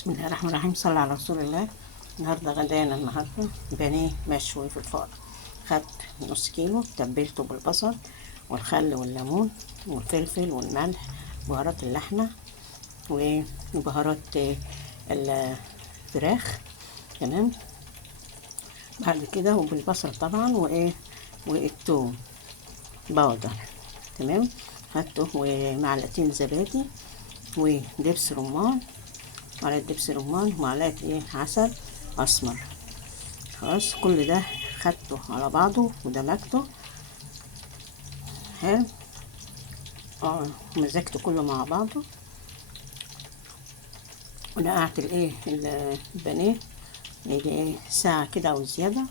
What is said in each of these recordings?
بسم الله الرحمن الرحيم. صلى على رسول الله. النهارده بانيه مشوي في الفرن. خدت نص كيلو، تبلته بالبصل والخل والليمون والفلفل والملح، بهارات اللحمه وبهارات الفراخ. تمام. بعد كده وبالبصل طبعا والثوم باودر. تمام. خدته ومعلقتين زبادي ودبس رمان، معلقة دبس رمان ومعلقة عسل أسمر. خلاص كل ده خدته على بعضه ودمجته. حلو. مزجته كله مع بعضه ونقعت البانيه يجي ساعة كده أو زيادة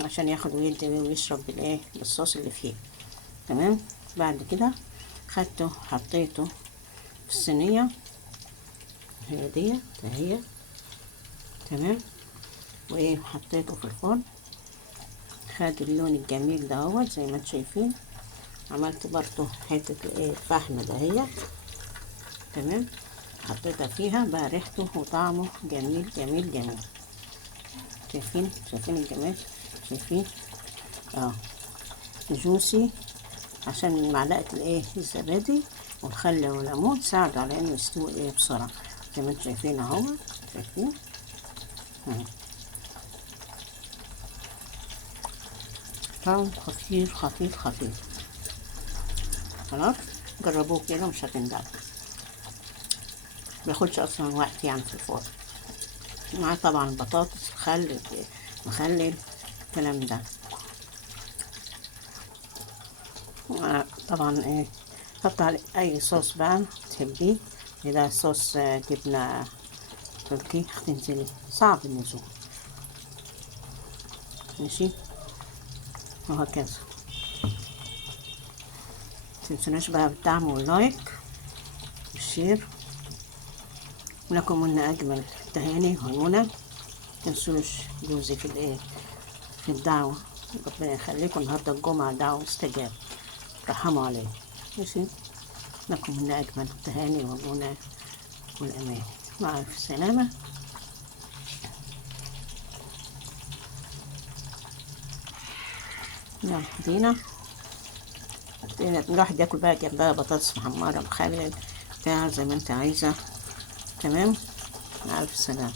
عشان ياخد ويدي ويشرب بالصوص اللي فيه. تمام. بعد كده خدته حطيته في الصينية، هي دي هي. تمام. وحطيته في الفرن، خد اللون الجميل ده زي ما انتم شايفين. عملت برضو حتة الفحم دهيت. تمام. حطيتها فيها بقى، ريحته وطعمه جميل جميل جميل. شايفين الجمال؟ شايفين؟ جوسي، عشان معلقة الزبادي والخل والليمون ساعدوا على انه يستوي بسرعة. زي ما انتم شايفين اهو. شايفين؟ طعم خطير خطير خطير. خلاص جربوه كده مش هتندموا. مبياخدش اصلا وقت يعني في الفرن. معاه طبعا بطاطس، خل، مخلل، الكلام ده. طبعا حط عليه اي صوص بقى تحبيه. ده صوص جبنة تركي هتنزلي صعب النزول. ماشي، وهكذا. متنسوناش بقى بالدعم واللايك والشير، ولكم منا اجمل التهاني والمنى. متنسوش جوزي في الدعوة. ربنا يخليكم. النهارده الجمعة دعوة مستجاب، رحموا عليه. ماشي، لكم منا اجمل التهاني والمنى والامان. مع الف سلامة. يلا دينا الواحد ياكل بقى جنبها بطاطس محمرة، مخلل بتاع زي ما انت عايزة. تمام. مع الف سلامة.